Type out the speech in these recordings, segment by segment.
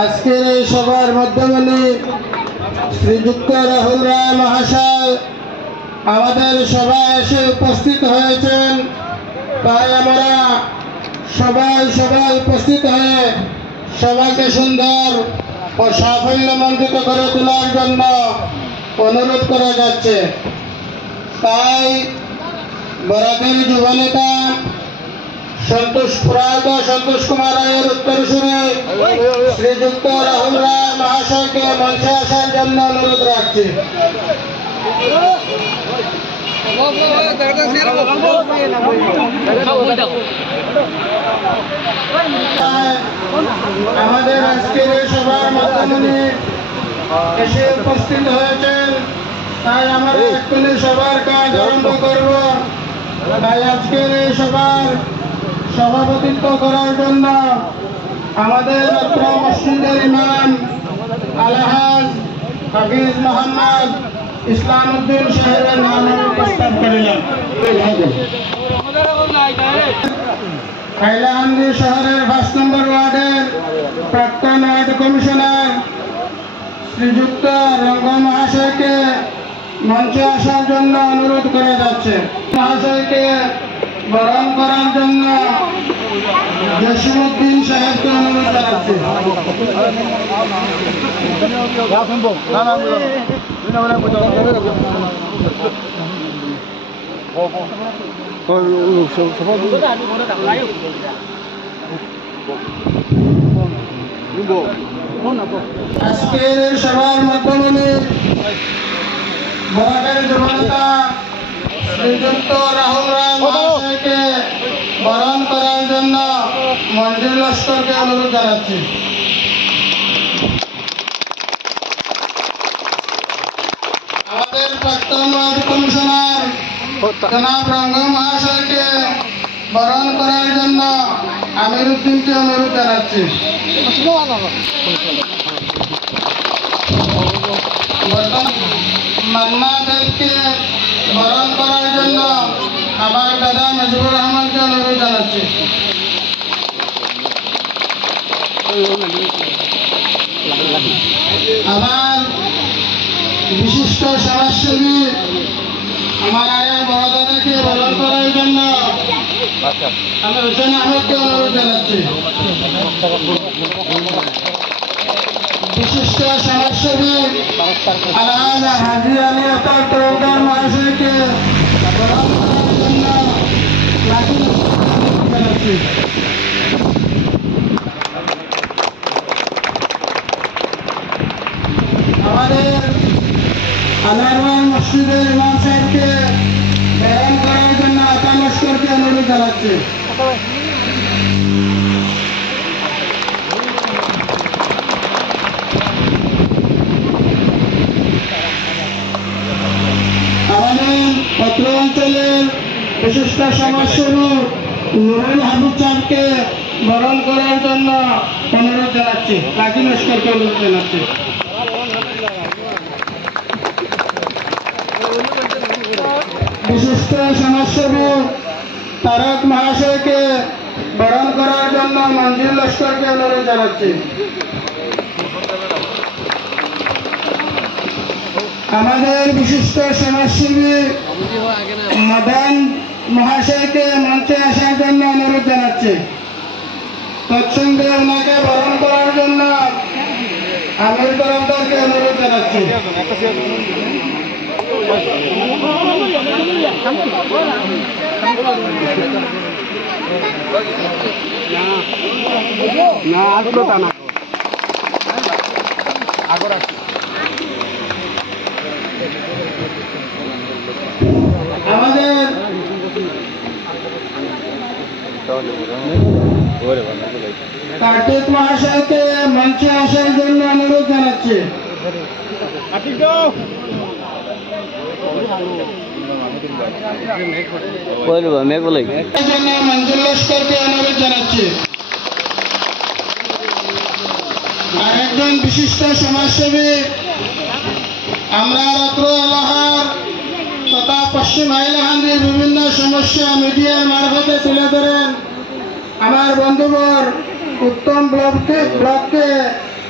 আজকের এই সভার মধ্যমণি শ্রীযুক্ত রাহুল রায় মহাশয় আমাদের সভায় এসে উপস্থিত হয়েছেন। তাই আমরা সবাই উপস্থিত হয়ে সবাইকে সুন্দর ও সাফল্যমণ্ডিত করে তোলার জন্য অনুরোধ করা যাচ্ছে। তাই বরাকের যুবনেতা প্রয়াত সন্তোষ কুমার রায়ের উত্তরসূরি শ্রীযুক্ত রাহুল রায় মহাশয়কে মঞ্চে আসার জন্য অনুরোধ রাখছি। আমাদের আজকের এই সভার মাধ্যমে এসে উপস্থিত হয়েছেন, তাই আমরা এক্ষুনি সবার কাজ আরম্ভ করব। তাই আজকের এই সভার সভাপতিত্ব করার জন্য আমাদের অত্র মসজিদের ইমাম আলহাজ হাফিজ মোহাম্মদ ইসলামউদ্দিন সাহেবের নাম প্রস্তাব করিলাম। হাইলাকান্দি শহরের 5 নম্বর ওয়ার্ডের প্রাক্তন ওয়ার্ড কমিশনার শ্রীযুক্ত রঙ্গ মহাশয়কে মঞ্চে আসার জন্য অনুরোধ করা যাচ্ছে। মহাশয়কে বরণ করার জন্য জসিমউদ্দিন সাহেবকে অনুরোধ জানাচ্ছি। আজকের সভার মাধ্যমে বরাকের যুবনেতা শ্রীযুক্ত রাহুল রায় মহাশয়কে বরণ করার জন্য মঞ্জুর লস্করকে অনুরোধ জানাচ্ছি। আমাদের প্রাক্তন ওয়ার্ড কমিশনার জনাব রঙ্গ মহাশয়কে বরণ করার জন্য আমির উদ্দিনকে অনুরোধ জানাচ্ছি। মান্না দেবকে বরণ করার জন্য আমার দাদা মেজবুর রহমানকে অনুরোধ জানাচ্ছি। আমার বিশিষ্ট সমাজসেবী আমার আয়ের বড় দাদাকে বরণ করার জন্য আমি হোসেন আহমেদকে অনুরোধ জানাচ্ছি। বিশিষ্ট সমাজসেবী আলহাজ হাজি আলী আতার তরফদার মহাশয়কে বরণ করার জন্য জানাচ্ছি। আমাদের আনারওয়াল মসজিদের ইমাম সাহেবকে বরণ করার জন্য আতা লস্করকে অনুরোধ জানাচ্ছি। আমাদের পত্র অঞ্চলের বিশিষ্ট সমাজসেবী নুরুল হাবিব সাহেবকে বরণ করার জন্য অনুরোধ জানাচ্ছি। কাজী লস্করকে অনুরোধ জানাচ্ছি। বিশিষ্ট সমাজসেবী তারক মহাশয়কে বরণ করার জন্য মঞ্জুর লস্করকে অনুরোধ জানাচ্ছি। আমাদের বিশিষ্ট সমাজসেবী মদন মহাশয়কে মঞ্চে আসার জন্য অনুরোধ জানাচ্ছি। তৎসঙ্গে ওনাকে বরণ করার জন্য আমির তরফদারকে অনুরোধ জানাচ্ছি। আমাদের কার্তিক মহাশয়কে মঞ্চে আসার জন্য অনুরোধ জানাচ্ছি। মঞ্জুর লস্করকে অনুরোধ জানাচ্ছি। আরেকজন বিশিষ্ট সমাজসেবী আমরা রাত্র এলাহার তথা পশ্চিম হাইলাকান্দির বিভিন্ন সমস্যা মিডিয়ার মারফতে তুলে ধরেন আমার বন্ধুবর উত্তম ব্লককে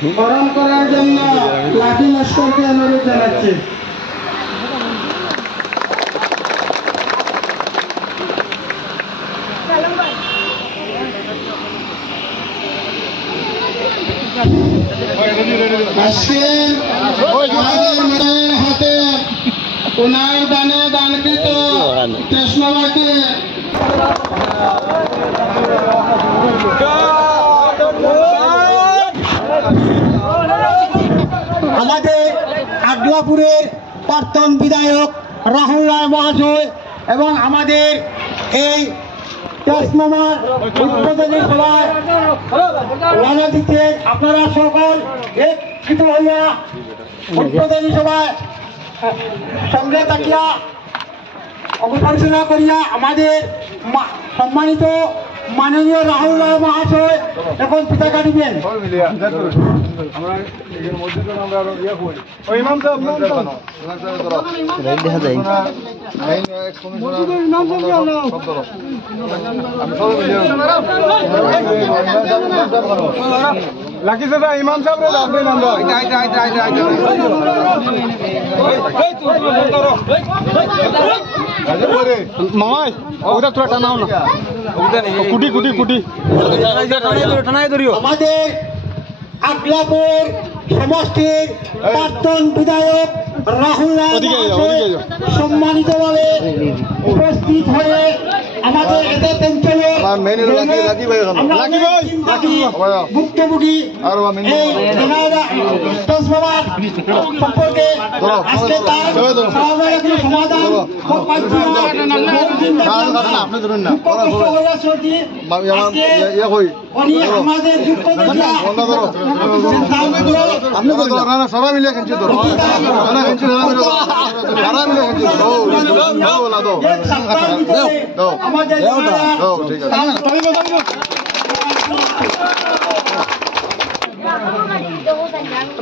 বরণ করার জন্য লাঠি লস্করকে অনুরোধ জানাচ্ছি। আজকে আমাদের মেয়ের হাতে ওনার দানে দানকৃত কৃষ্ণবাকে আমাদের আগলাপুরের প্রাক্তন বিধায়ক রাহুল রায় মহাশয় এবং আমাদের এই টেস্টমামার উদ্বোধনী সভায় রানা দিচ্ছেন আপনারা সকল একত্রিত হইয়া উদ্বোধনী সভায় সঙ্গে থাকিয়া অবসর করিয়া আমাদের সম্মানিত মাননীয় রাহুল রায় মহাশয় এখন পতাকা দিবেন। লাকি দাদা ইমাম সাহেব রাখবেন আমরা মামাই ওটা তোরা টানাও না কুটি কুটি কুটি টানাই ধরিও। আমাদের আগলাপুর সমষ্টির প্রাক্তন বিধায়ক রাহুল রায় মহাশয় সম্মানিতভাবে উপস্থিত হয়ে আমাদের এদের অঞ্চলের ভুক্তভোগী সম্পর্কে আজকে তার সমাধান আমাদের সবাই মিলে খেলছি তো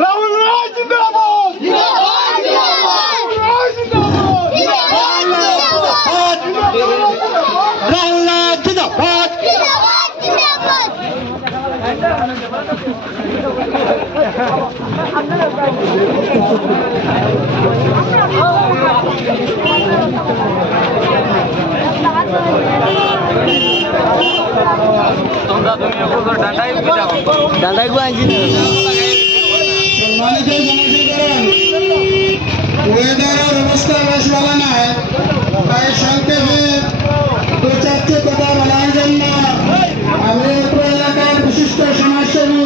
রাহুল রায় জিন্দাবাদ রাহুল রায় জিন্দাবাদ। ওয়েদারের অবস্থা বেশ ভালো নয়, তাই সংক্ষেপে দু চারটি কথা বলার জন্য আমি এলাকার বিশিষ্ট সমাজসেবী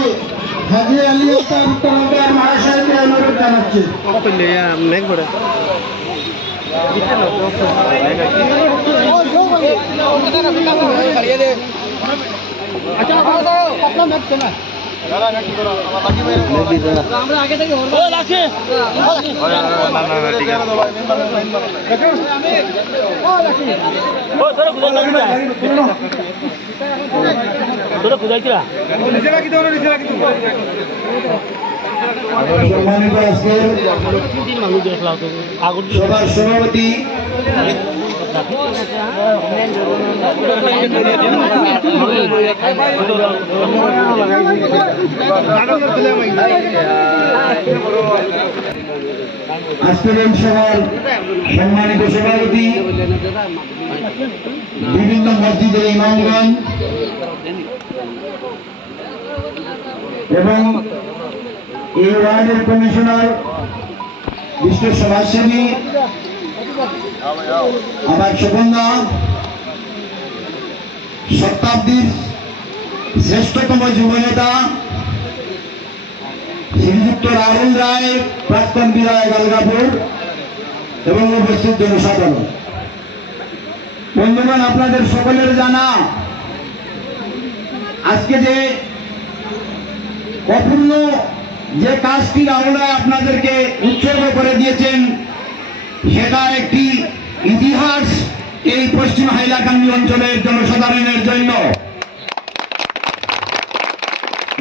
হাজি আলী আক্তার তরফদার মহাশয়কে অনুরোধ জানাচ্ছি। সভার সভাপতি আজকের সভার সম্মানিত সভাপতি বিভিন্ন মসজিদের ইমামগণ এবং এই ওয়ার্ডের কমিশনার বিশিষ্ট সমাজসেবী আমার সুকন্যা শতাব্দীর শ্রেষ্ঠতম যুবনেতা শ্রীযুক্ত রাহুল রায় প্রাক্তন বিধায়ক আলগাপুর এবং উপস্থিত জনসাধারণ বন্ধুগণ, আপনাদের সকলের জানা আজকে যে অপূর্ণ যে কাজটি রাহুল রায় আপনাদেরকে উৎসর্গ করে দিয়েছেন সেটা একটি ইতিহাস এই পশ্চিম হাইলাকান্দি অঞ্চলের জনসাধারণের জন্য।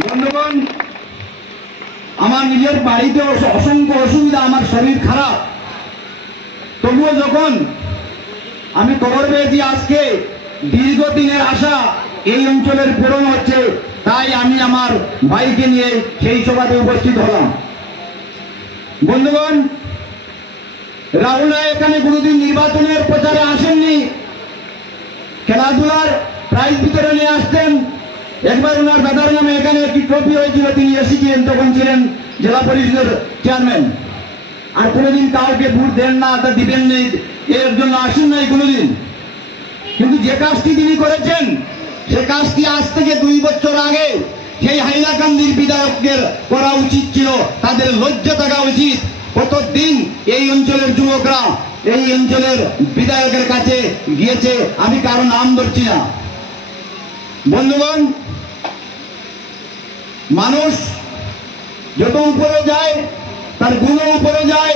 বন্ধুগণ, আমার নিজের বাড়িতে অসংখ্য অসুবিধা, আমার শরীর খারাপ, তবুও যখন আমি খবর পেয়েছি আজকে দীর্ঘদিনের আশা এই অঞ্চলের পূরণ হচ্ছে, তাই আমি আমার ভাইকে নিয়ে সেই সভাতে উপস্থিত হলাম। বন্ধুগণ, রাহুল রায় এখানে কোনোদিন নির্বাচনের প্রচারে আসেননি, খেলাধুলার প্রাইজ বিতরণে আসতেন। একবার ওনার দাদার নামে এখানে একটি ট্রফি হয়েছিল, তিনি এসেছিলেন, তখন ছিলেন জেলা পরিষদের চেয়ারম্যান। আর কোনোদিন কাউকে ভোট দেন না, তা দিবেন নেই, এর জন্য আসেন নাই কোনোদিন। কিন্তু যে কাজটি তিনি করেছেন, সে কাজটি আজ থেকে 2 বছর আগে সেই হাইলাকান্দির বিধায়কদের করা উচিত ছিল, তাদের লজ্জা থাকা উচিত। কতদিন এই অঞ্চলের যুবকরা এই অঞ্চলের বিধায়কের কাছে গিয়েছে, আমি কারো নাম ধরছি না। বন্ধুগণ, মানুষ যত উপরে যায় তার গুণও উপরে যায়।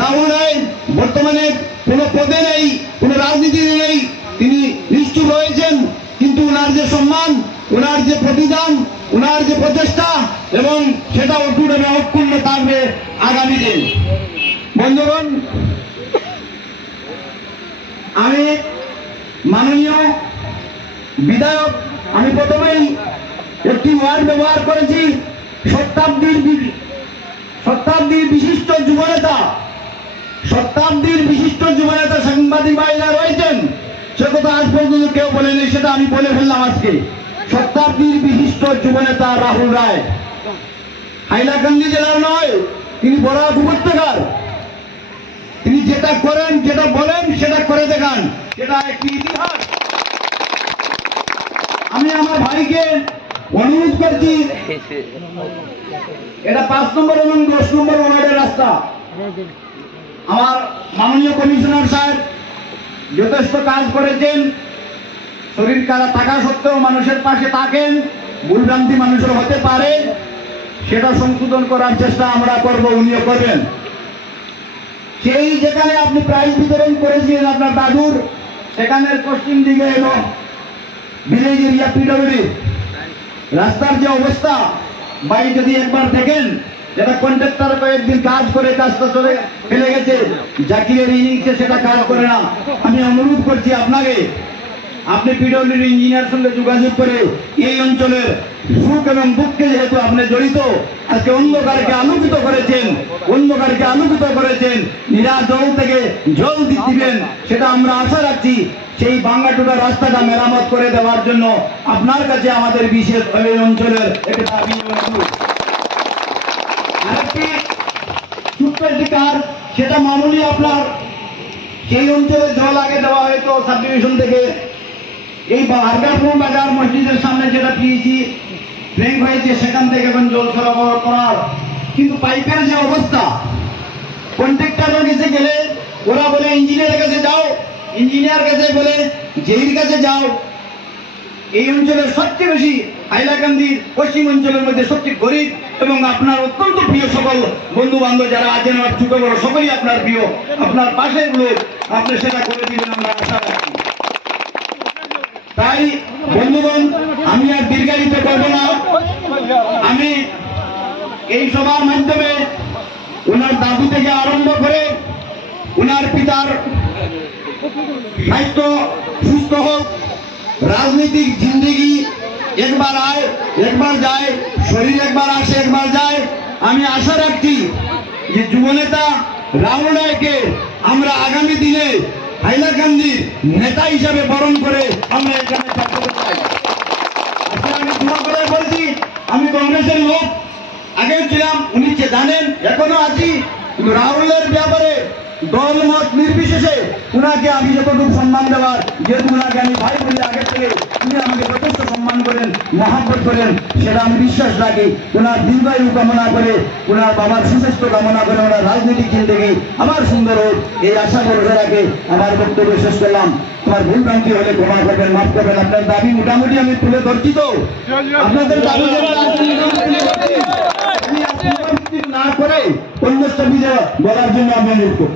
রাহুল রায় বর্তমানে কোনো পদে নেই, কোনো রাজনীতিতে নেই, তিনি নিশ্চুপ রয়েছেন, কিন্তু ওনার যে সম্মান, ওনার যে প্রতিদান, ওনার যে প্রচেষ্টা, এবং সেটা অটুট এবং অক্ষুণ্ণ থাকবে আগামী দিন। বন্ধুগণ, আমি মাননীয় বিধায়ক, আমি প্রথমেই একটি ওয়ার্ড ব্যবহার করেছি, শতাব্দীর বিশিষ্ট যুবনেতা, শতাব্দীর বিশিষ্ট যুবনেতা সাংবাদিক ভাইরা রয়েছেন, সে কথা আজ পর্যন্ত কেউ বলেনি, সেটা আমি বলে ফেললাম আজকে। শতাব্দীর বিশিষ্ট যুবনেতা রাহুল রায় হাইলাকান্দি জেলার নয়, তিনি বরাক উপত্যকার। তিনি যেটা করেন, যেটা বলেন, সেটা করে দেখান, সেটা একটি ইতিহাস। আমি আমার ভাইকে অনুরোধ করছি, এটা 5 নম্বর এবং 10 নম্বর ওয়ার্ডের রাস্তা। আমার মাননীয় কমিশনার সাহেব যথেষ্ট কাজ করেছেন, শরীর খারাপ থাকা সত্ত্বেও মানুষের পাশে থাকেন, ভুলভ্রান্তি মানুষের হতে পারে, সেটা সংশোধন করার চেষ্টা আমরা করব, উনিও করবেন। সেই যেখানে আপনি প্রাইজ বিতরণ করেছিলেন আপনার দাদুর, সেখানের পশ্চিম দিকে এলো ভিলেজ এরিয়া পিডব্লিউডি রাস্তার যে অবস্থা, ভাই যদি একবার দেখেন, যেটা কন্ট্রাক্টর কয়েকদিন কাজ করে কাজটা চলে ফেলে গেছে, জাকিরের ইনিংসে সেটা কাজ করে না। আমি অনুরোধ করছি আপনাকে, আপনি পিডব্লিউডি ইঞ্জিনিয়ার সঙ্গে যোগাযোগ করে এই অঞ্চলের সুখ এবং দুঃখে যেহেতু আপনি জড়িত, আজকে অন্ধকারকে আলোকিত করেছেন, জল থেকে জল দিবেন, সেটা আমরা আশা রাখছি। সেই ভাঙ্গাটুটা রাস্তাটা মেরামত করে দেওয়ার জন্য আপনার কাছে আমাদের বিশেষ এই অঞ্চলের একটা দাবি এবং অনুরোধ। আরেকটি ছোট্ট একটি কাজ, সেটা মামুলি, আপনার সেই অঞ্চলে জল আগে দেওয়া হয়তো সাবডিভিশন থেকে, এই হারগাপুর বাজার মসজিদের সামনে যেটা পিএইচি ব্রেক হয়েছে, সেখান থেকে এখন জল সরবরাহ করার, কিন্তু পাইপের যে অবস্থা, কন্ট্রাক্টরের কাছে গেলে ওরা বলে ইঞ্জিনিয়ারের কাছে যাও, ইঞ্জিনিয়ার কাছে বলে জেইর কাছে যাও। এই অঞ্চলের সবচেয়ে বেশি হাইলাকান্দির পশ্চিম অঞ্চলের মধ্যে সবচেয়ে গরিব এবং আপনার অত্যন্ত প্রিয় সকল বন্ধু বান্ধব যারা আছেন, আমার ছোট বড় সকলেই আপনার প্রিয়, আপনার পাশের লোক, আপনি সেটা করে দিবেন আমরা আশা রাখি। তাই বন্ধুগণ, আমি আর দীর্ঘায়িত করব না, আমি এই সভার মাধ্যমে ওনার দাদু থেকে আরম্ভ করে ওনার পিতার স্বাস্থ্য সুস্থ হোক, রাজনৈতিক জিন্দেগি একবার আয় একবার যায়, শরীর একবার আসে একবার যায়। আমি আশা রাখছি যে যুবনেতা রাহুল রায়কে আমরা আগামী দিনে হাইলাকান্দির নেতা হিসাবে বরণ করে আমরা এখানে থাকতে চাই। আজকে আমি দোয়া করে বলছি, আমি কংগ্রেসের লোক আগেও ছিলাম, উনি জানেন, এখনো আছি, কিন্তু রাহুলের ব্যাপারে দল মত নির্বিশেষে উনাকে আমি যতটুকু সম্মান দেওয়ার, যেহেতু উনাকে আমি ভাই বলি আগে থেকে, উনি আমাকে যথেষ্ট সম্মান করেন, মহাব্বত করেন, সেটা আমি বিশ্বাস রাখি। ওনার দীর্ঘায়ু কামনা করে, ওনার বাবার সুস্বাস্থ্য কামনা করে, ওনার রাজনৈতিক জিন্দেগি আবার সুন্দর হোক, এই আশা করে রাখে আমার বক্তব্য শেষ করলাম। তোমার ভুল ভ্রান্তি হলে ক্ষমা করবেন, মাফ করবেন। আপনার দাবি মোটামুটি আমি তুলে ধরছি, তো আপনাদের দাবি না করে অন্য ছবিতে বলার জন্য আমি অনুরোধ করব।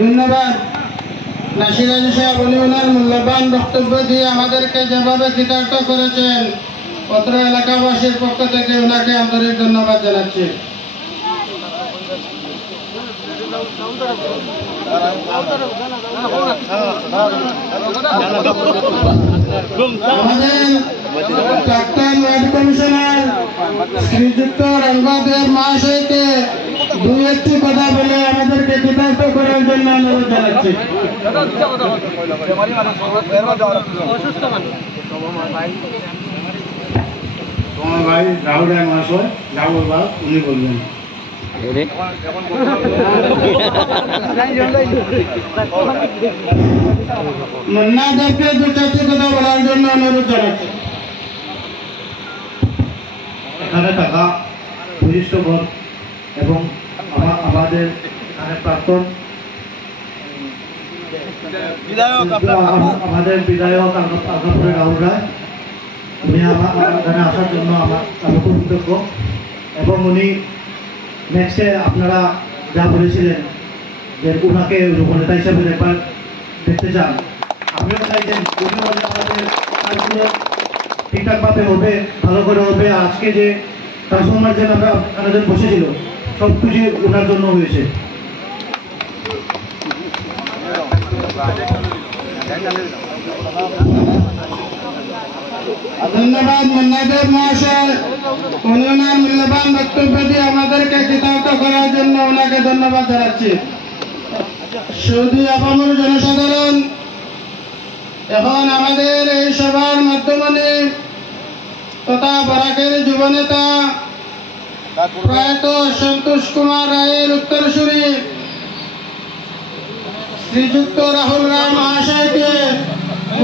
ধন্যবাদ নাসির আলী সাহেব, উনি ওনার মূল্যবান বক্তব্য দিয়ে আমাদেরকে যেভাবে কৃতার্থ করেছেন, অত্র এলাকাবাসীর পক্ষ থেকে ওনাকে আন্তরিক ধন্যবাদ জানাচ্ছি। আমাদের প্রাক্তন ওয়ার্ড কমিশনার শ্রীযুক্ত রঙ্গদেব মহাশয়কে দুই একটি কথা বলে আমাদেরকে কৃতার্থ করার জন্য অনুরোধ জানাচ্ছি। তোমার ভাই রাহুল রায় মহাশয় রাহুল বাগ উনি বলবেন। মুন্না দেবকে দু চারটি কথা বলার জন্য অনুরোধ জানাচ্ছি। এখানে থাকা বরিষ্ঠবর এবং আমাদের এখানে প্রাক্তন আমাদের বিধায়ক আগামপুরে রাহুল রায়, উনি এখানে আসার জন্য আমি খুব কৃতজ্ঞ। এবং উনি নেক্সটে আপনারা যা বলেছিলেন যে ওনাকে যুবনেতা হিসাবে একবার দেখতে চান, আমিও চাইছেন উনি বলে আমাদের কাজগুলো ঠিকঠাকভাবে হবে, ভালো করে হবে। আজকে যে ট্রান্সফরমার যে আপনাদের বসেছিল সব কিছু ওনার জন্য হয়েছে। ধন্যবাদ মুন্নাদেব মহাশয়, উনি ওনার মূল্যবান বক্তব্য দিয়ে আমাদেরকে কৃতার্থ করার জন্য ওনাকে ধন্যবাদ জানাচ্ছি। সৌদি আপামর জনসাধারণ, এখন আমাদের এই সভার মাধ্যমে তথা বরাকের যুবনেতা প্রয়াত সন্তোষ কুমার রায়ের উত্তরসূরি শ্রীযুক্ত রাহুল রায় মহাশয়কে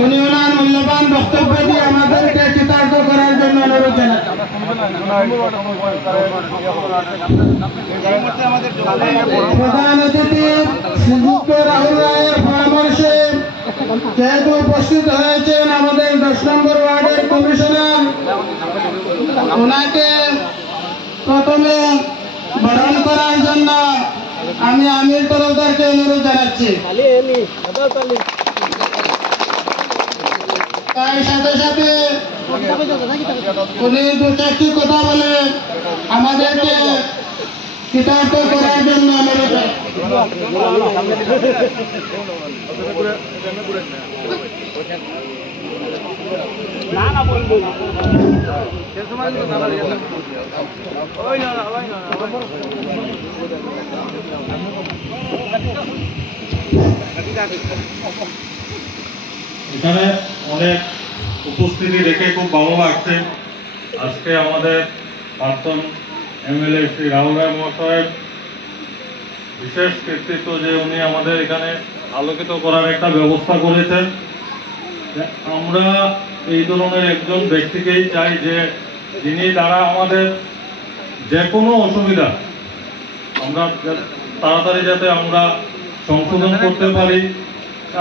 উনি ওনার মূল্যবান বক্তব্য দিয়ে আমাদেরকে কৃতার্থ করার জন্য অনুরোধ জানাচ্ছি। প্রধান অতিথি শ্রীযুক্ত রাহুল রায়ের পরামর্শে যেহেতু উপস্থিত হয়েছেন আমাদের 10 নম্বর ওয়ার্ডের কমিশনার, ওনাকে প্রথমে বরণ করার জন্য আমি আমির তরফদারকে অনুরোধ জানাচ্ছি। তার সাথে সাথে উনি দু চারটি কথা বলে আমাদেরকে কৃতার্থ করার জন্য অনুরোধ। এখানে অনেক উপস্থিতি দেখে খুব ভালো লাগছে। আজকে আমাদের প্রাক্তন এমএলএ শ্রী রাহুল রায় মহাশয়ের বিশেষ কৃতিত্ব যে উনি আমাদের এখানে আলোকিত করার একটা ব্যবস্থা করেছেন। আমরা এই ধরনের একজন ব্যক্তিকেই চাই যে যিনি দ্বারা আমাদের যে কোনো অসুবিধা আমরা তাড়াতাড়ি যাতে আমরা সংশোধন করতে পারি।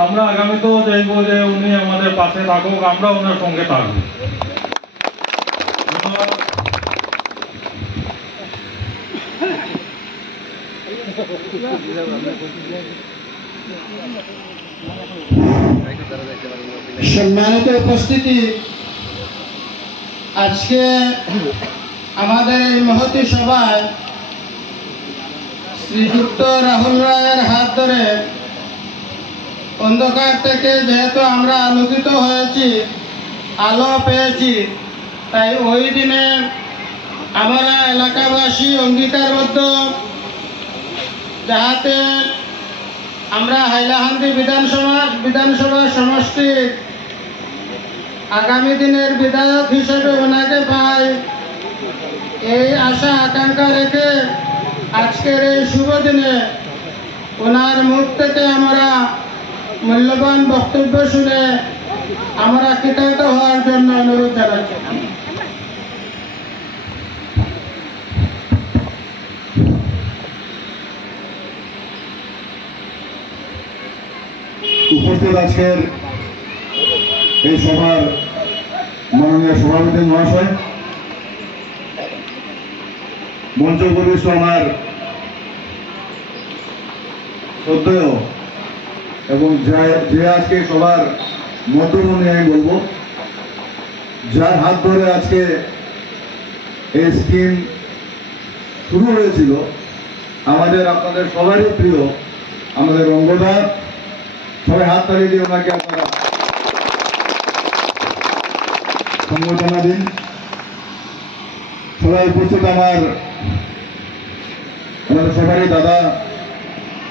আমরা আগামীতেও চাইবো যে উনি আমাদের পাশে থাকুক, আমরা ওনার সঙ্গে থাকবো। সম্মানিত উপস্থিতি, আজকে আমাদের এই মহতী সভায় শ্রীযুক্ত রাহুল রায়ের হাত ধরে অন্ধকার থেকে যেহেতু আমরা আলোকিত হয়েছি, আলো পেয়েছি, তাই ওই দিনে আমরা এলাকাবাসী অঙ্গীকারবদ্ধ যাতে আমরা হাইলাহান্দি বিধানসভা সমষ্টির আগামী দিনের বিধায়ক হিসেবে ওনাকে পাই, এই আশা আকাঙ্ক্ষা রেখে আজকের এই শুভ দিনে ওনার মুখ থেকে আমরা মূল্যবান বক্তব্য শুনে আমরা কৃতার্থ হওয়ার জন্য অনুরোধ জানাচ্ছি। উপস্থিত আজকের এই সভার মাননীয় সভাপতি মহাশয়, মঞ্চ উপবিষ্ট আমার শ্রদ্ধেয় এবং যে আজকে সবার মধ্যমণি আমি বলবো, যার হাত ধরে আজকে এই স্কিম শুরু হয়েছিল, আমাদের আপনাদের সবারই প্রিয় আমাদের রঙ্গদা, সবাই হাত তালি দিয়ে ওনাকে আপনারা সংবর্ধনাধীন সবাই উপস্থিত আমাদের সবারই দাদা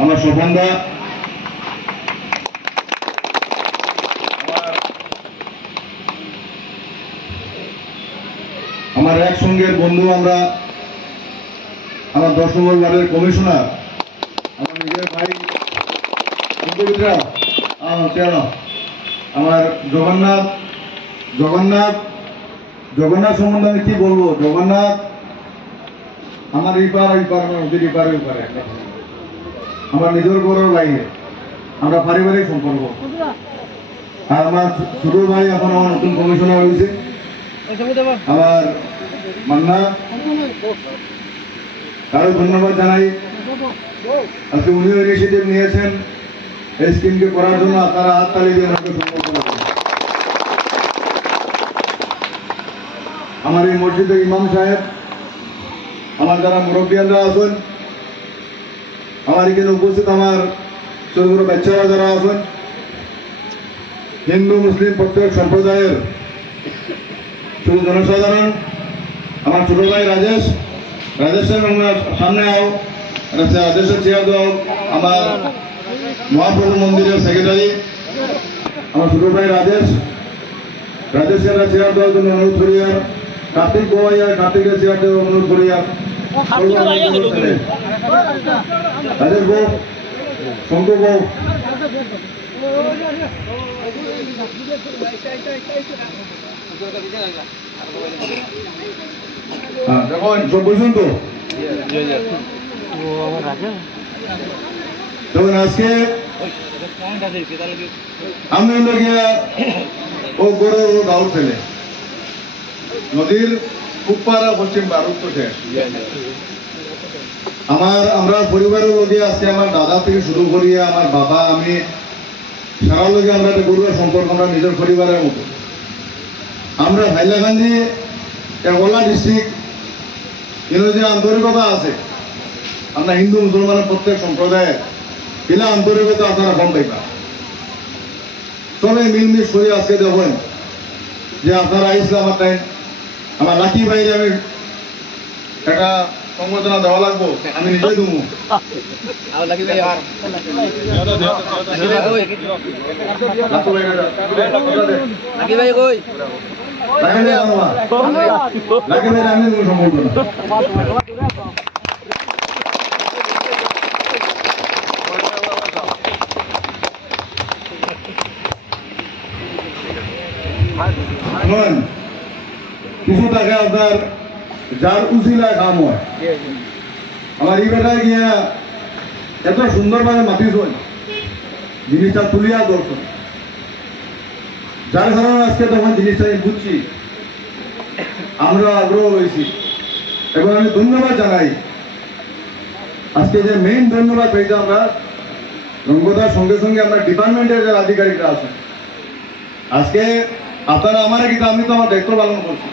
আমার স্বপনদা, আমার একসঙ্গের বন্ধু, আমরা আমার 10 নম্বর ওয়ার্ডের কমিশনার, আমার নিজের ভাই আমার জগন্নাথ সম্বন্ধে আমি কি বলবো। জগন্নাথ আমার এই পার ওদের এই পারে আমার নিজের বড় ভাইয়ের, আমরা পারিবারিক সম্পর্ক। আর আমার ছোট ভাই এখন আমার নতুন কমিশনার হয়েছে, আমার মান্না, তারও ধন্যবাদ জানাই। আজকে উনিও ইনিশিয়েটিভ নিয়েছেন এই স্কিমকে করার জন্য, তারা হাততালি দিয়ে আমাকে সম্বর্ধনা করেন। আমার এই মসজিদের ইমাম সাহেব, আমার যারা মুরব্বিয়ানরা আছেন, আমার এখানে উপস্থিত আমার ছোট ছোট বাচ্চারা যারা আছেন, হিন্দু মুসলিম প্রত্যেক সম্প্রদায়ের শুধু জনসাধারণ, আমার ছোট ভাই রাজেশের সামনে আও, রাজেশের চেয়ার দাও, আমার মহাপ্রভু মন্দিরের সেক্রেটারি আমার ছোট ভাই রাজেশের চেয়ার দেওয়ার জন্য অনুরোধ করি। আর কার্তিক গোয়াইয়ার কার্তিকের চেয়ার দেওয়ার অনুরোধ করি। আর রাজেশ বউ, শঙ্কু বউ, দেখুন সব বুঝুন তো। দেখুন আজকে আমি গিয়া ও গরু গাঁও ছেলে নদীর উপার পশ্চিম ভারত শেষ আমরা পরিবারের লোকে আজকে আমার দাদা থেকে শুরু করিয়ে আমার বাবা আমি সারা লোকে আমরা গরুর সম্পর্ক আমরা নিজের পরিবারের মতো। আমরা হাইলাকান্দি ওলা ডিস্ট্রিক্ট এর যে আন্তরিকতা আছে, আমরা হিন্দু মুসলমানের প্রত্যেক সম্প্রদায়ের এলা আন্তরিকতা আপনারা কম পাইবা। সবাই মিলমিশ করে আজকে দেখেন যে আপনারা আইসলে আমার টাইম আমার লাকি ভাইরে আমি একটা সংবর্ধনা দেওয়া লাগবো, আমি নিজে দেবো। কিছু টাকা আপনার যার উচিলায় কাম হয়, আমার এই বেটায় গিয়া এত সুন্দরভাবে মাতিস জিনিসটা তুলিয়া দর্শন, যার কারণে আজকে তখন জিনিসটা আমি বুঝছি, আমরা আগ্রহ রয়েছি। এবং আমি ধন্যবাদ জানাই, আজকে যে মেইন ধন্যবাদ পেয়েছি আমরা রঙ্গদার সঙ্গে সঙ্গে আমরা ডিপার্টমেন্টের যারা আধিকারিকরা আছেন। আজকে আপনারা আমার কিন্তু আমি তো আমার দায়িত্ব পালন করছি,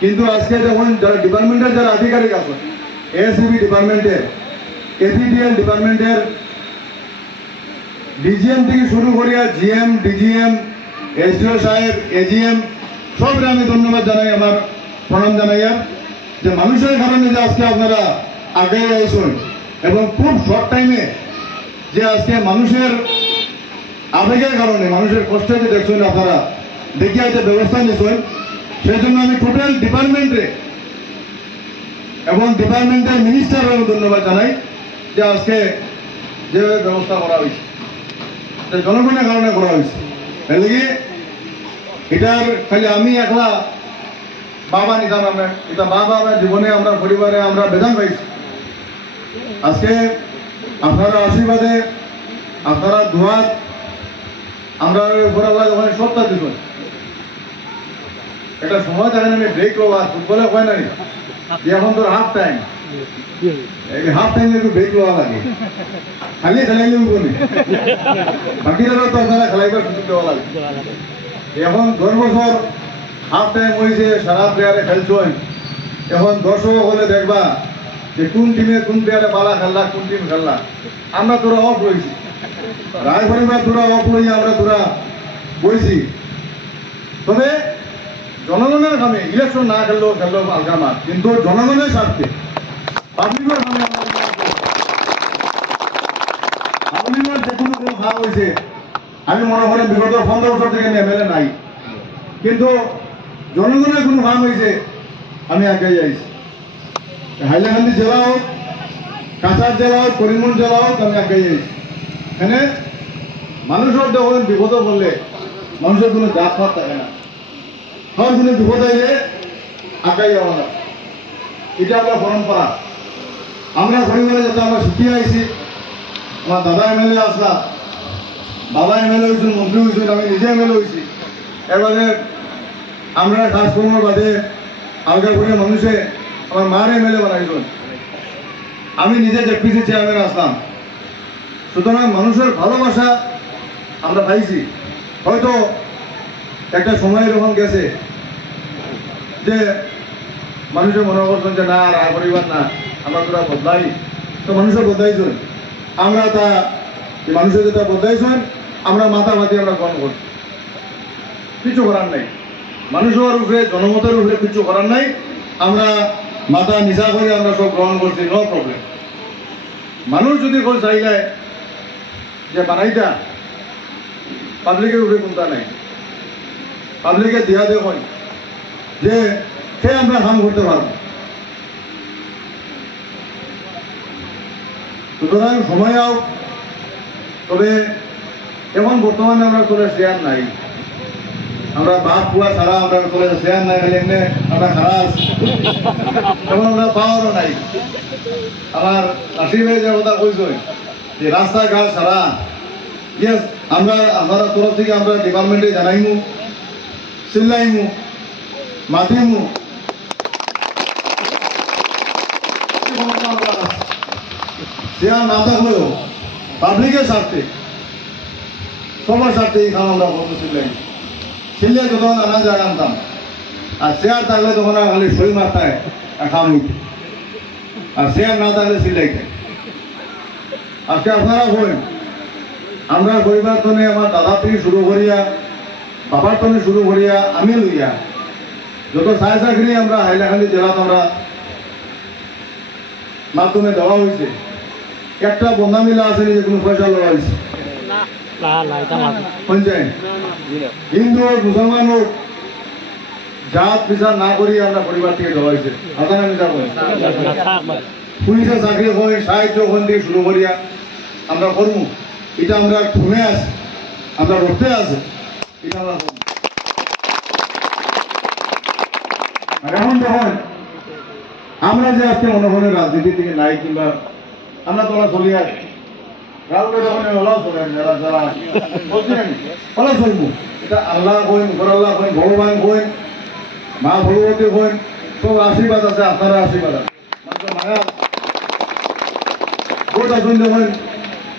কিন্তু আজকে যখন যারা ডিপার্টমেন্টের যারা আধিকারিক আছেন, এএসসিবি ডিপার্টমেন্টের, এপিডিএল ডিপার্টমেন্টের ডিজিএম থেকে শুরু করিয়া জিএম, ডিজিএম, এসডিও সাহেব, এজিএম সবরে আমি ধন্যবাদ জানাই, আমার প্রণাম জানাইয়া যে মানুষের কারণে যে আজকে আপনারা আগে আইসুন এবং খুব শর্ট টাইমে যে আজকে মানুষের আবেগের কারণে মানুষের কষ্টে যে দেখছেন আপনারা দেখিয়া যে ব্যবস্থা নিচ্ছেন, সেই জন্য আমি টোটাল ডিপার্টমেন্টে এবং ডিপার্টমেন্টের মিনিস্টারও ধন্যবাদ জানাই যে আজকে যে ব্যবস্থা করা হয়েছে জনগণের কারণে করা হয়েছে। এদিকে এটার খালি আমি একলা বাবা নিতাম, আমরা এটা বাবা আমার জীবনে আমরা পরিবারে আমরা বেদান পাইছি। আজকে আপনারা আশীর্বাদে আপনারা ধোয়াত আমরা ঘোরালা ওখানে সবটা দিবেন। একটা সময় থাকে না ব্রেক লোয়া ফুটবলে হয় না, এখন তোর হাফ টাইম, হাফ টাইমে একটু ব্রেক লোয়া লাগে, খালি খেলাইলে উঠবনি, বাকিরা তো আপনারা খেলাইবার সুযোগ দেওয়া লাগে। এখন 10 বছর হাফ টাইম হয়েছে, সারা প্লেয়ারে খেলছেন, এখন দর্শক হলে দেখবা যে কোন টিমে কোন প্লেয়ারে বালা খেললা, কোন টিম খেললা। আমরা তোরা অফ রয়েছি, রায় পরিবার তোরা অফ লইয়া আমরা তোরা বইছি। তবে জনগণের কামে ইলেকশন না খেললেও আলগা মাঠ, কিন্তু জনগণের স্বার্থে পাবলিকের কামে পাবলিকের যে কোনো কাম হয়েছে, আমি মনে করি বিগত 15 বছর থেকে এমএলএ নাই, কিন্তু জনগণের কোনো কাম হয়েছে আমি আগে যাইছি। হাইলাকান্দি জেলা হোক, কাছাড় জেলা হোক, করিমগঞ্জ জেলা হোক, আমি আগে যাইছি। এখানে মানুষের যখন বিপদ বললে মানুষের কোনো জাত ফাত থাকে না, সব কোনো বিপদ আইলে আগাই যাওয়া না, এটা আমরা পরম্পরা। আমরা পরিবারে যাতে আমরা শিখিয়ে আইছি। আমার দাদা এমএলএ আসলা, বাবা এমএলএ হয়েছিল, মন্ত্রী হয়েছিল, আমি নিজে এমএলএ হয়েছি। এবারে আমরা কাজকর্ম বাদে আলগা করে মানুষে আমার মার এমএলএ বানাইছেন, আমি নিজে জেপিসি চেয়ারম্যান আসলাম। সুতরাং মানুষের ভালোবাসা আমরা পাইছি। হয়তো একটা সময় এরকম গেছে যে মানুষের মনে করছেন যে না রায় পরিবার না, আমরা তোরা বদলাই, তো মানুষের বদলাইছেন, আমরা তা মানুষের যেটা বদলাইছেন আমরা মাথা মাতি আমরা গ্রহণ করছি, কিছু করার নাই। মানুষের উপরে জনমতের উপরে কিছু করার নাই, আমরা মাথা নিচা করে আমরা সব গ্রহণ করছি, নো প্রবলেম। মানুষ যদি কোনো চাইলে যে বানাইটা পাবলিকের উপরে কোনটা নাই, পাবলিকে দিয়া দেখুন যে সে আমরা কাম করতে পারবো। সুতরাং সময় আও, তবে এখন বর্তমানে আমরা চলে শেয়ার নাই, আমরা বাপ পুয়া ছাড়া আমরা চলে শেয়ার নাই, খালি এমনি আমরা খারাপ এখন আমরা পাওয়ারও নাই। আমার নাসির ভাই যে কথা কইস যে রাস্তাঘাট ছাড়া, ইয়েস আমরা আমরা তরফ থেকে আমরা ডিপার্টমেন্টে জানাইমু, চিল্লাইমু, মাতিমু, শেয়ার না থাকলেও পাবলিকের স্বার্থে সবার স্বার্থে এই খাম আমরা করবো। চিল্লে যখন আনা যায় আনতাম, আর শেয়ার থাকলে তখন খালি সই মারতায় খাম হইতে, আর শেয়ার না থাকলে চিল্লাইতে। আজকে আপনারা বলেন আমরা পরিবার তনে আমার দাদা থেকে শুরু করিয়া, বাবার তনে শুরু করিয়া, আমি লইয়া যত চায় চাকরি আমরা হাইলাকান্দি জেলাত আমরা মাধ্যমে দেওয়া হয়েছে। একটা বন্ধা মিলা আছে যে কোনো পয়সা লওয়া হয়েছে, হিন্দু হোক মুসলমান হোক জাত বিচার না করি আমরা পরিবার থেকে দেওয়া হয়েছে। হাজার আমি যাবো পুলিশের চাকরি হয়, সাহায্য ওখান থেকে শুরু করিয়া আমরা করবো, এটা আমরা শুনে আছি, আমরা রক্তে আছে, এটা আমরা করবো। এখন যখন আমরা যে আজকে মনে করেন রাজনীতি থেকে নাই, কিংবা আমরা তোলা চলি আসি, রাহুলকে যখন ওলাও চলেন, যারা যারা বলছিলেন ওলা চলবো, এটা আল্লাহ কইন, ঘর আল্লাহ কইন, ভগবান কইন, মা ভগবতী কইন, সব আশীর্বাদ আছে, আপনারা আশীর্বাদ আছে। মানুষের মায়া ভোট আসুন যখন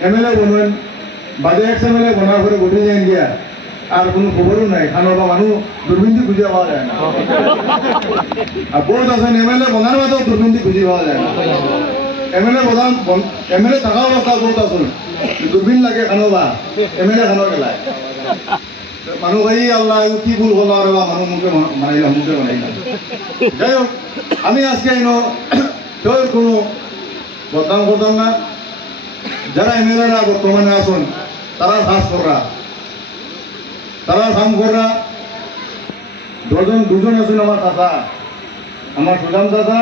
এমএলএ বনবেন, বাজে এক্স এমএলএ বনার করে ঘুরে যাই দিয়া, আর কোনো খবরও নাই, খানো বা মানুষ দুর্বৃন্দি খুঁজে পাওয়া যায় না। আর ভোট আসেন এমএলএ বনার বাদেও দুর্বৃন্দি খুঁজে পাওয়া যায় না। এমএলএ প্রধান এমএলএ থাকা অবস্থা ভোট আসুন দূরবীন লাগে খানো বা এমএলএ খানো গেলায় মানুষ ভাই আল্লাহ কি ভুল হলো আর মানুষ মুখে বানাইলাম, মুখে বানাইলাম। যাই হোক, আমি আজকে কেউ কোনো বদনাম করতাম না। যারা এমএলএরা বর্তমানে আসুন তারা কাজ করা, তারা কাম করা। দুজন আছেন আমার চাচা, আমার সুজাম চাচা,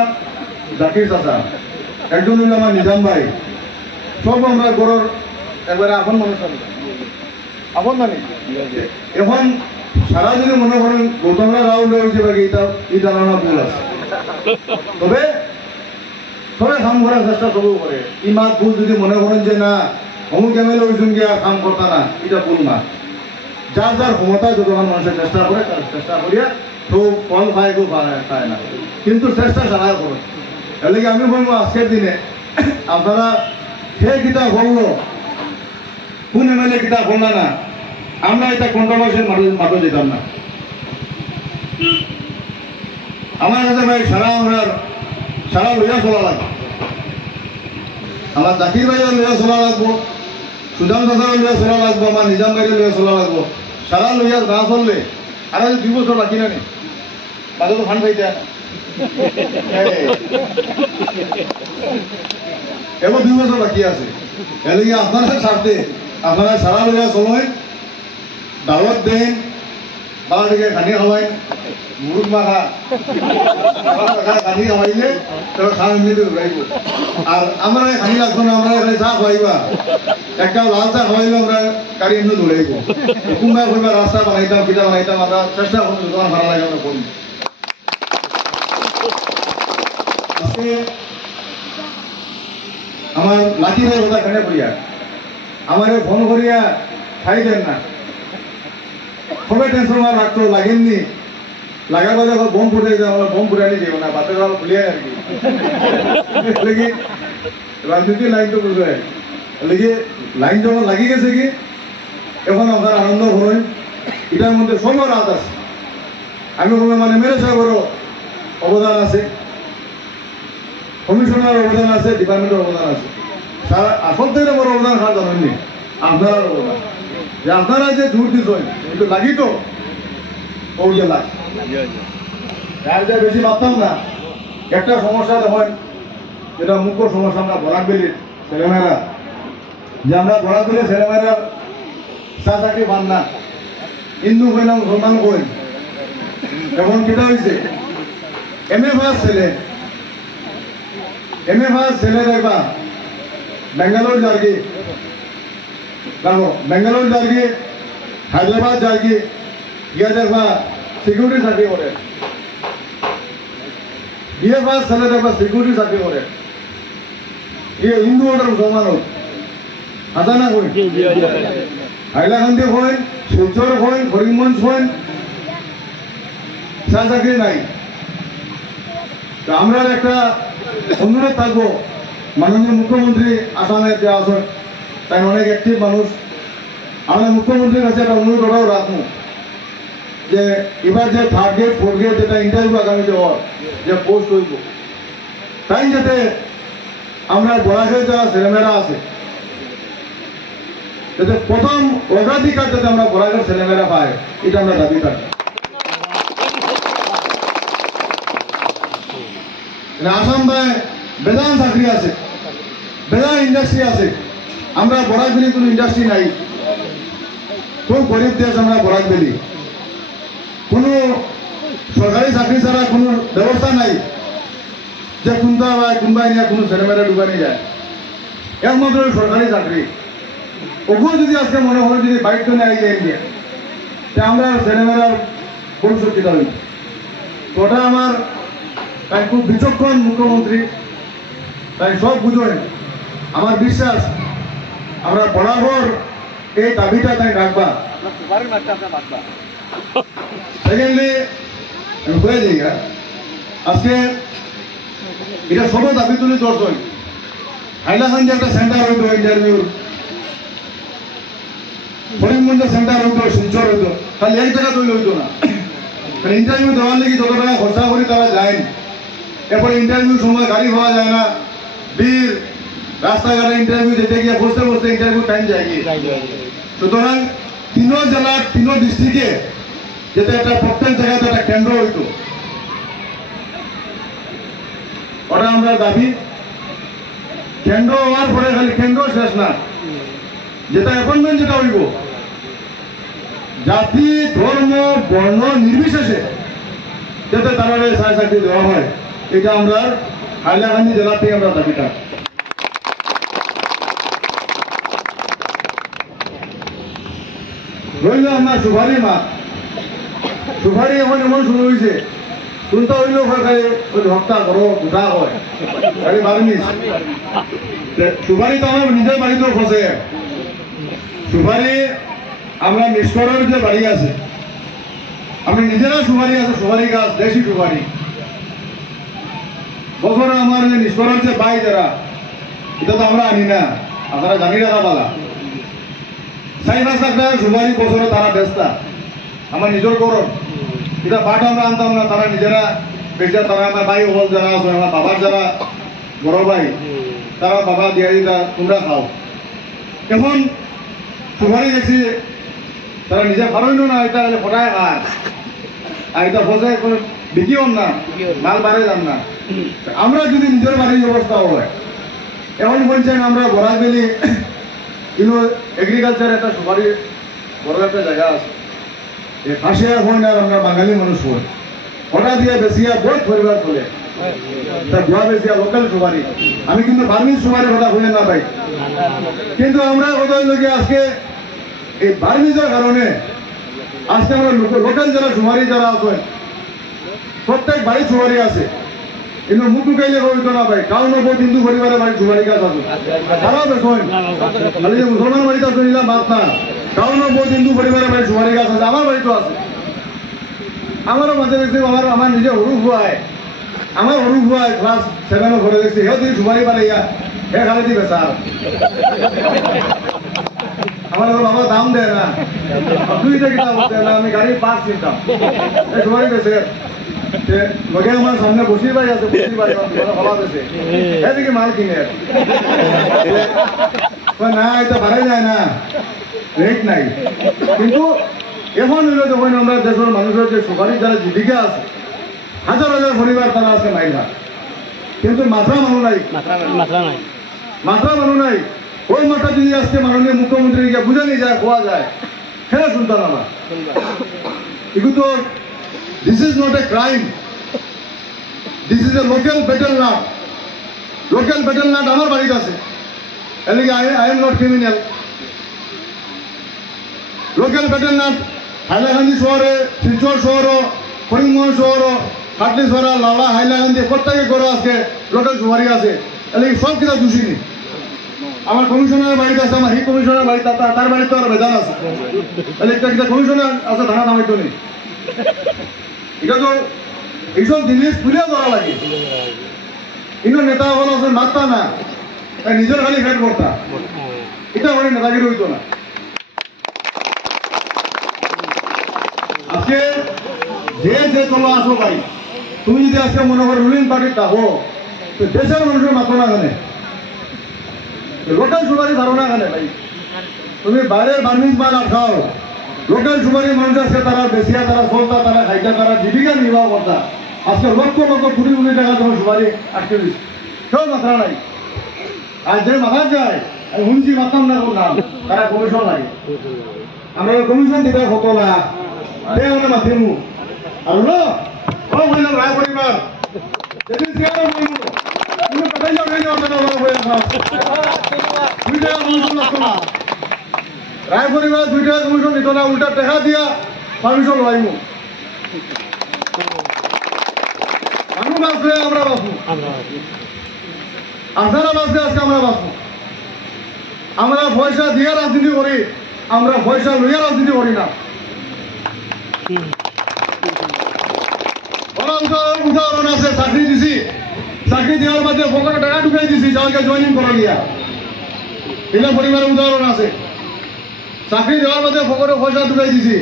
জাকির চাচা, একজন হইল আমার নিজাম ভাই। সব আমরা ঘরের একবারে আপন মানুষ, আপন জানি। এখন সারা যদি মনে করেন গৌতমরা রাহুল রয়েছে বাকি এই ধারণা ভুল আছে। তবে সবাই কাম করার চেষ্টা সবও করে। ই মাত ভুল যদি মনে করেন যে না অমুক এমএলএ হয়েছেন গিয়া কাম করতা না, এটা ভুল মাত। যার যার ক্ষমতা যতক্ষণ মানুষের চেষ্টা করে, তার চেষ্টা করিয়া তো ফল খায় কেউ খায় না, কিন্তু চেষ্টা সারাই করে। এর লাগে আমি বলবো আজকের দিনে আপনারা সে কিতা বললো, কোন এমএলএ কিতা বললা না, আমরা এটা কন্ট্রোভার্সির মাঠে যেতাম না। আমার কাছে ভাই সারা লইয়া চলা লাগবে, আমার জাকির ভাইয়ের লইয়া চলা লাগবো, সুজাম চাষার লইয়া চলা লাগবো, আমার নিজাম ভাইয়ের লইয়া চলা লাগবো। সারা লইয়া না চললে আর 2 বছর বাকি না বাদে তো ফান্ড পাইতা এবার 2 বছর বাকি আছে এদিকে আপনারা সাথে আপনারা সারা বেলা চলেন দাওয়াত দেন বাবাটিকে খানি খাওয়াইন মুরুখ মাখা খানি খাওয়াইলে তবে খাওয়া এমনিতে উড়াইব আর আমরা খানি রাখবো না আমরা এখানে চা খাওয়াইবা একটা লাল চা খাওয়াইলে আমরা গাড়ি এমনি দৌড়াইব কোনবা কইবা রাস্তা বানাইতাম পিঠা বানাইতাম আমরা চেষ্টা করবো যখন ভালো লাগে আমরা করি আজকে আমার লাঠি ভাই কথা কেন করিয়া আমার ফোন করিয়া খাই দেন না খুবই টেনশন আমার রাখতো লাগেননি লাগার বাদে বোম ফুটে যায় আমরা বোম ফুটে আনি যাবো না বাতের ভালো খুলিয়ে আর কি রাজনীতির লাইন তো বুঝবে লেগে লাইন যখন লাগি গেছে কি এখন আপনার আনন্দ হলেন এটার মধ্যে সবার রাত আছে আমি বলবো মানে মেরে সাহেবেরও অবদান আছে কমিশনার অবদান আছে ডিপার্টমেন্টের অবদান আছে সারা আসল থেকে বড় অবদান খাওয়া জানেননি আপনার অবদান যে আপনারা যে দূর দিচ্ছেন কিন্তু লাগি তো ওই লাগ যার যা বেশি ভাবতাম না একটা সমস্যা দেখেন যেটা মুখ্য সমস্যা আমরা বরাকবেলির ছেলেমেয়েরা যে আমরা বরাকবেলির ছেলেমেয়েরা চা চাকরি পান না হিন্দু কই না মুসলমান কই এখন কিটা হয়েছে MA পাস ছেলে MA পাস ছেলে দেখবা বেঙ্গালোর যারগি দেখো বেঙ্গালোর যারগি হায়দ্রাবাদ যারগি গিয়া দেখবা সিকিউরিটি চাকরি করে BA পাস ছেলে দেখবা সিকিউরিটি চাকরি করে ইয়ে হিন্দু ওটার মুসলমান হোক হাজানা কই হাইলাকান্দি হইন শিলচর হইন করিমগঞ্জ হইন চা চাকরি নাই আমরা একটা অনুরোধ থাকবো মাননীয় মুখ্যমন্ত্রী আসামে যে আসেন তাই অনেক অ্যাক্টিভ মানুষ আমরা মুখ্যমন্ত্রীর কাছে একটা অনুরোধ ওটাও রাখবো যে এবার যে 3rd গ্রেড 4th গ্রেড যেটা ইন্টারভিউ আগামীতে হয় যে পোস্ট হইব তাই যাতে আমরা বরাকের যারা ছেলেমেয়েরা আছে যাতে প্রথম অগ্রাধিকার যাতে আমরা বরাকের ছেলেমেয়েরা পাই এটা আমরা দাবি থাকি আসাম ভাই বেদান চাকরি আছে বেদান ইন্ডাস্ট্রি আছে আমরা বরাকবেলি কোনো ইন্ডাস্ট্রি নাই খুব গরিব দেশ আমরা বরাকবেলি কোনো সরকারি চাকরি ছাড়া কোনো ব্যবস্থা নাই যে কোনটা বা কোনবাই নিয়ে কোনো ছেলেমেয়েরা ডুবানি যায় একমাত্র সরকারি চাকরি ওগুলো যদি আজকে মনে হয় যদি বাইক জন্য আই যায় দিয়ে আমরা ছেলেমেয়েরা ভবিষ্যৎ হই ওটা আমার তাই খুব বিচক্ষণ মুখ্যমন্ত্রী তাই সব বুঝেন আমার বিশ্বাস আমরা বরাবর এই দাবিটা তাই রাখবা সেকেন্ডলি আমি হয়ে যাই আজকে এটা সব দাবি তুলে দর্শন হাইলাকান্দি একটা সেন্টার হইতো ইন্টারভিউ করিমগঞ্জ সেন্টার হইতো শিলচর হইতো খালি এক জায়গা তৈরি হইতো না ইন্টারভিউ দেওয়ার লেগে যত টাকা খরচা করে তারা যায় এরপরে ইন্টারভিউ সময় গাড়ি পাওয়া যায় না বীর রাস্তাঘাটে ইন্টারভিউ দিতে গিয়ে বসতে বসতে ইন্টারভিউ টাইম যায় সুতরাং 3 জেলার 3 ডিস্ট্রিক্টে যেটা একটা প্রত্যেক জায়গাতে একটা কেন্দ্র হইতো ওটা আমরা দাবি কেন্দ্র হওয়ার পরে খালি কেন্দ্র শেষ না যেটা অ্যাপয়েন্টমেন্ট যেটা হইব জাতি ধর্ম বর্ণ নির্বিশেষে যাতে তারা চাকরি দেওয়া হয় এটা আমরা হাইলাকান্দি জেলা থেকে আমরা দাবিটা রইল আমার সুপারি মাছ সুপারি এখন এমন শুরু হয়েছে কোনটা হইলেও হত্যা করো গোটা হয় খালি বারমিস সুপারি তো আমার নিজের বাড়িতেও ফসে সুপারি আমরা নিষ্করের যে বাড়ি আছে আমরা নিজেরা সুপারি আছে সুপারি গাছ দেশি সুপারি বছরে আমার যে নিষ্করের যে বাই যারা এটা তো আমরা আনি না আপনারা জানি রাখা পালা 4-5 লাখ টাকা সুপারি বছরে তারা বেচতা আমার নিজের গৌরব এটা বাট আমরা আনতাম না তারা নিজেরা বেচা তারা আমার ভাই হল যারা আছে আমার বাবার যারা বড় ভাই তারা বাবা দিয়া দিতা তোমরা খাও এখন সুপারি দেখছি তারা নিজে ভালোই না এটা ফটায় খায় আর এটা বসে বিকিও না মাল বাড়ে যান না আমরা যদি নিজের বাড়ির ব্যবস্থা হয় এমন বলছেন আমরা বরাকবেলি কিন্তু এগ্রিকালচার একটা সুপারি বড় একটা জায়গা আছে ফাঁসিয়া হয় না আমরা বাঙালি মানুষ হই ওটা দিয়ে বেশিয়া বহুত পরিবার চলে তা গোয়া বেশিয়া লোকাল সুপারি আমি কিন্তু বার্মিজ সুপারির কথা শুনে না পাই কিন্তু আমরা কথা হইল কি আজকে এই বার্মিজের কারণে আজকে আমরা লোকাল যারা সুপারি যারা আছেন প্রত্যেক বাড়ি সুপারি আছে কিন্তু মুখ ঢুকাইলে হইতো না ভাই কারণ বহুত হিন্দু পরিবারের বাড়ি সুপারি গাছ আছে তারাও দেখুন খালি যে মুসলমান বাড়িতে আছে নিলাম বাদ না কারণ বহুত হিন্দু পরিবারের বাড়ি সুপারি গাছ আছে আমার বাড়িতেও আছে আমারও মাঝে মাঝে আমার নিজে হরু খুয়ায় আমার হরু খুয়ায় ক্লাস 7 ঘরে দেখছি হেও তুই সুপারি পারে ইয়া হে খালি দিবে স্যার আমার বাবা দাম দেয় না তুই দেখি দাম দেয় না আমি গাড়ির পার্স কিনতাম এই সুপারি বেছে লগে আমার সামনে বসির বাড়ি আছে বসির বাড়ি হলা বেছে এদিকে মাল কিনে না এটা বাড়াই যায় না রেট নাই কিন্তু এখন হইল যখন আমরা দেশের মানুষের যে সুপারির যারা জীবিকা আছে হাজার হাজার পরিবার তারা আছে মাইনা কিন্তু মাত্রা মানুষ নাই মাত্রা মানুষ নাই ওই মাত্রা যদি আজকে মাননীয় মুখ্যমন্ত্রীকে বুঝানি যায় খোয়া যায় সেটা শুনতাম না এগুলো তো this is not a crime this is a local battle nut local battle nut আমার বাড়িতে আছে এদিকে I am not criminal local battle nut Hailakandi শহরে শিলচর শহর করিমগঞ্জ শহর কাটলিছড়া লালা হাইলাকান্দি প্রত্যেকে করে আজকে লোকাল সুপারি আছে এদিকে সব কিনা দোষী নেই আমার কমিশনারের বাড়িতে আছে আমার হি কমিশনার বাড়িতে তার বাড়িতে আর বেদান আছে তাহলে একটা কিনা কমিশনার আছে ধারা নামাইতো নেই এটা তো এইসব জিনিস তুলে ধরা লাগে কিন্তু নেতা হল আছে মারতা না তাই নিজের খালি ফেট করতা এটা মানে নেতাগিরি হইতো না আজকে যে চলো আসো ভাই তুমি যদি আজকে মনে করো রুলিং পার্টির থাকো তো দেশের মানুষের মাত্র না জানে লোকাল সুপারি ধারণা কেনে ভাই তুমি বাইরের বার্মিজ মাল আর খাও লোকাল সুপারি মানুষ আজকে তারা বেশিয়া তারা চলতা তারা খাইতা তারা জীবিকা নির্বাহ করতা আজকে লক্ষ লক্ষ কোটি কোটি টাকা তোমার সুপারি আটকে দিচ্ছে কেউ মাত্রা নাই আর যে মাথা যায় আমি শুনছি মাতাম না করলাম তারা কমিশন লাগে আমরা কমিশন দিতে হতো না মাতিমু আর ও বললাম রায় পরিবার যেদিন চেয়ার বলবো তুমি কোথায় যাও নেই রায় পরিবার 2 টাকা কমিশন দিত না উল্টা টাকা দিয়া পারমিশন লাইমু মানুষ বাঁচলে আমরা বাঁচবো আপনারা বাঁচলে আজকে আমরা বাঁচবো আমরা পয়সা দিয়ে রাজনীতি করি আমরা পয়সা লইয়া রাজনীতি করি না উদাহরণ আছে চাকরি দিছি চাকরি দেওয়ার বাদে পকেটে টাকা ঢুকাই দিছি যাওয়াকে জয়েনিং করা গিয়া এটা পরিবারের উদাহরণ আছে চাকরি দেওয়ার বাদে পকেটে পয়সা ঢুকাই দিছি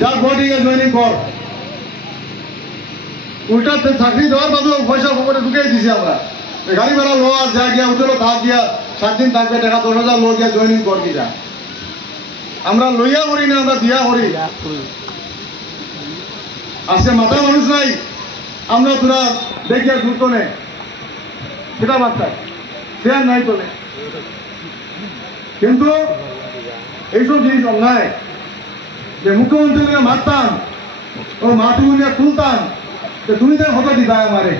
যার ঘরে জয়েনিং কর উল্টা চাকরি দেওয়ার বাদেও পয়সা পকেটে ঢুকাই দিছি আমরা গাড়ি ভাড়া লো আর যা গিয়া উঠলো থাক গিয়া 7 দিন থাকবে টাকা 10,000 লো গিয়া জয়েনিং কর গিয়া আমরা লইয়া করি না আমরা দিয়া করি আজকে মাথা মানুষ নাই আমরা তোরা দেখিয়া ঘুরতো নে সেটা মাত্রায় শেয়ার নাই তোলে কিন্তু এইসব জিনিস অন্যায় যে মুখ্যমন্ত্রীকে মারতাম ও মাটুকু নিয়ে তুলতাম যে তুমি যে হতো দিবা আমারে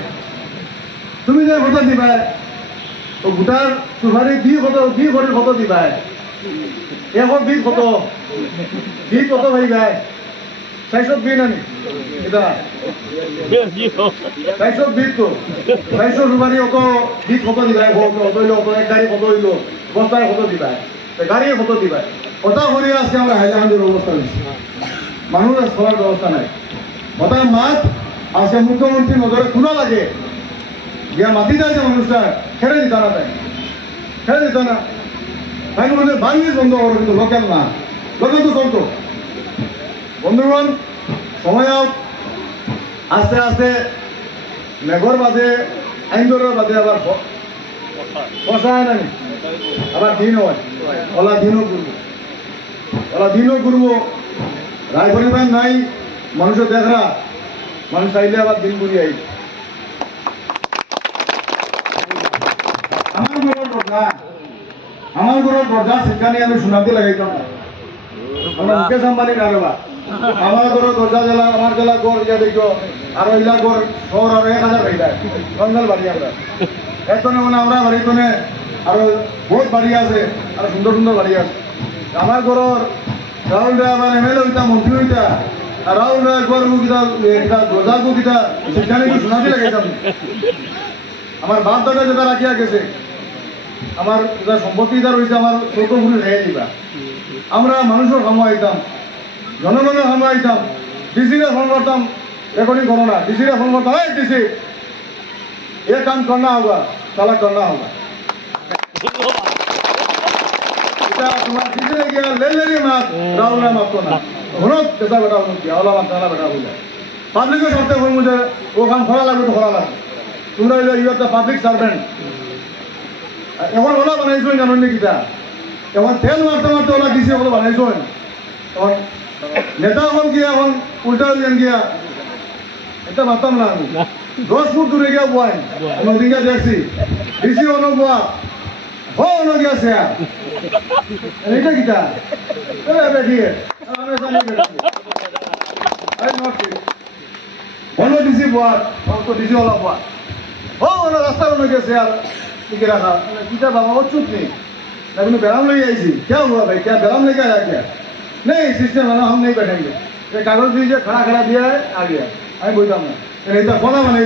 তুমি যে হতো দিবা ও গোটার সুপারি দি ভরির হতো দিবা এখন বিট কত বিট কত ভাই গায় 400 বিট আনি এটা 400 বিট তো 400 সুপারি অত বিট কত দিবা অত হইলো অত এক গাড়ি কত হইলো বস্তায় কত দিবা গাড়ি কত দিবা ওটা করে আজকে আমরা হাইলাকান্দির অবস্থা হয়েছে মানুষের চলার ব্যবস্থা নাই ওটা মাঠ আজকে মুখ্যমন্ত্রী নজরে খোলা লাগে গিয়া মাতি যায় যে মানুষটা খেলে দিত না তাই খেলে দিত না তাই বলছে বাংলিশ বন্ধ করো কিন্তু লোকাল না লোকাল তো চলতো বন্ধুগণ সময় আস্তে আস্তে মেঘর বাদে আইন্দরের বাদে আবার বসা হয় না আবার দিন হয় ওলা দিনও করবো রায় পরিবার নাই মানুষের দেখা মানুষ চাইলে আবার দিন ঘুরি আই আমার ঘরের দরজা সেখানে আমি শোনাতে লাগাইতাম না আমরা মুকেশ আম্বানি না রেবা আমার ঘরের দরজা জেলা আমার জেলা গড় ইয়া দেখো আর ইলা গড় শহর আর 1000 হইলা জঙ্গল বাড়ি আমরা এতনে মানে আমরা বাড়িতনে আর বহুত বাড়ি আছে আর সুন্দর সুন্দর বাড়ি আছে আমার ঘরের রাহুল রায় আমার এমএলএ হইতা মন্ত্রী হইতা আর রাহুল রায় গড় কিটা দরজা কিটা সেখানে কি শোনাতে লাগাইতাম আমার বাপ দাদা যেটা রাখিয়া গেছে আমার যা সম্পত্তি যা রয়েছে আমার ছোট ভুল রেখে দিবা আমরা মানুষের সময় আইতাম জনগণের সময় আইতাম ডিসিরে ফোন করতাম রেকর্ডিং করো না ডিসিরে ফোন করতাম এই ডিসি ये काम करना होगा साला करना होगा तुम्हारा डिसरे गया ले लेनी मात राहुल ने मात को ना होनो कैसा बेटा होनो क्या वाला मात साला बेटा हो जाए पब्लिक को करते हुए मुझे वो काम खोला लगे तो खोला लगे तुम्हारा you are the public servant এখন ওলা বানাইছো জানো নি কিটা এখন তেল মারতে মারতে ওলা দিছে ওলা বানাইছো এখন নেতা হল গিয়া এখন উল্টা হইলেন গিয়া এটা মাতাম না আমি 10 ফুট দূরে গিয়া বয় আমি ওদিকে দেখছি দিছি অন বয়া ও অন গিয়া সে এটা কিটা এ বেটি আমি জানি বেটি আই নট অন দিছি বয়া তো দিছি ওলা বয়া ও অন রাস্তা অন গিয়া সে আর ठीक रखा क्या बाबा वो चुप नहीं लेकिन बैराम ले आई थी क्या हुआ भाई क्या बैराम लेके आया क्या नहीं सिस्टम है ना हम नहीं बैठेंगे ये कागज दीजिए खड़ा खड़ा दिया है आ गया मैं बोलता हूँ नहीं तो खोला बने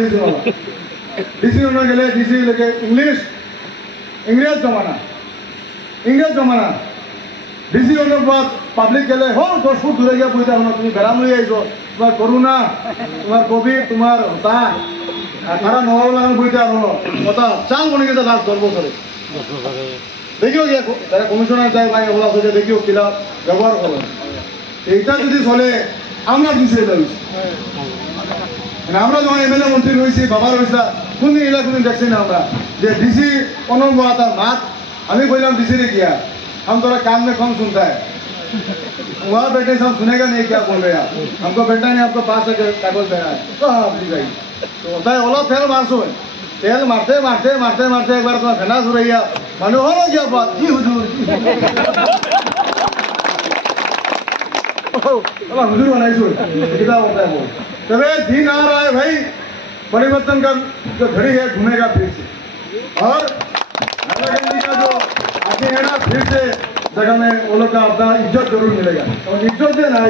डीसी उन्होंने गए डीसी लेके इंग्लिश इंग्रेज जमाना डीसी उन्होंने बात पब्लिक के लिए हो 10 फुट दूर गया बोलता हूँ तुम बैराम ले आई तुम्हार कोरोना तुम्हार कोविड तुम्हार होता তারা নবাব লাগানো বইতে আর হলো কথা চাল মনে গেছে লাস্ট 10 বছরে দেখিও গিয়া যারা কমিশনার যায় ভাই ওলা হয়ে দেখিও কিলা ব্যবহার করেন এইটা যদি চলে আমরা দিছে দাঁড়িয়েছি আমরা যখন এমএলএ মন্ত্রী রয়েছি বাবা রয়েছে কোনদিন এলা কোনদিন দেখছি না আমরা যে ডিসি অনম্বর তার মাত আমি বললাম ডিসি রে কিয়া हम थोड़ा कान में कम सुनता है वहाँ बैठे सब सुनेगा नहीं क्या बोल रहे हैं आप हमको बैठा नहीं आपको पास कागज देना है तो हाँ प्लीज आइए तो होता है ओला तेल मारसो है तेल मारते मारते मारते मारते एक बार तुम्हारा फेना सुन रही है मानो हो गया बात जी हुजूर हुजूर बनाई सुन कितना होता है वो तबे दिन आ रहा है भाई परिवर्तन का जो घड़ी है घूमेगा फिर से और गांधी का जो आगे है ना फिर से जगह में वो लोग का अपना इज्जत जरूर मिलेगा और इज्जत दे ना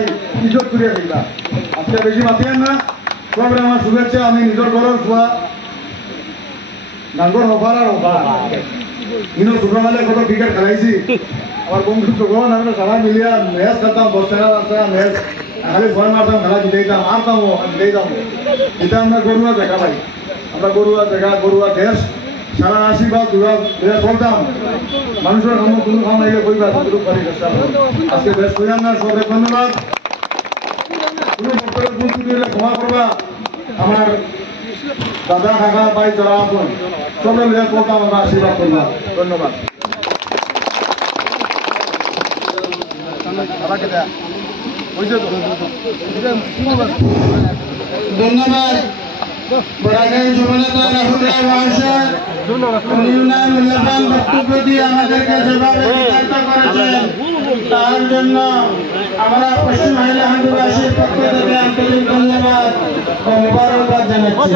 इज्जत पूरे मिलेगा आपसे बेशी माती है ना সবরে আমার শুভেচ্ছা আমি নিজের ঘরের খোয়া ডাঙ্গর হবার আর হবার ইনো ছোটবেলায় কত ক্রিকেট খেলাইছি আমার বন্ধু যখন আমরা সবাই মিলিয়া ম্যাচ খেলতাম 10 টাকা 5 টাকা ম্যাচ খালি ভয় মারতাম খেলা জিতাইতাম মারতাম জিতাইতাম এটা আমরা গরুয়া দেখা পাই আমরা গরুয়া দেখা গরুয়া দেশ সারা আশীর্বাদ চলতাম মানুষের কোনো কাম নাইলে কইবা শুধু করি আজকে বেশ কইলাম না সবাই ধন্যবাদ তুমি বক্তব্য বুঝতে দিলে ক্ষমা করবা আমার দাদা কাকা ভাই যারা আছেন সবাই মিলে বলতাম আমরা আশীর্বাদ করবা ধন্যবাদ ধন্যবাদ বরাগার যুবনেতা রাহুল রায় মহাশয় উনি উনার মূল্যবান বক্তব্য দিয়ে আমাদেরকে যেভাবে বিতাড়িত করেছেন তার জন্য আমরা পশ্চিম মহিলা হিন্দুবাসীর পক্ষ থেকে আন্তরিক ধন্যবাদ ও মুবারকবাদ জানাচ্ছি।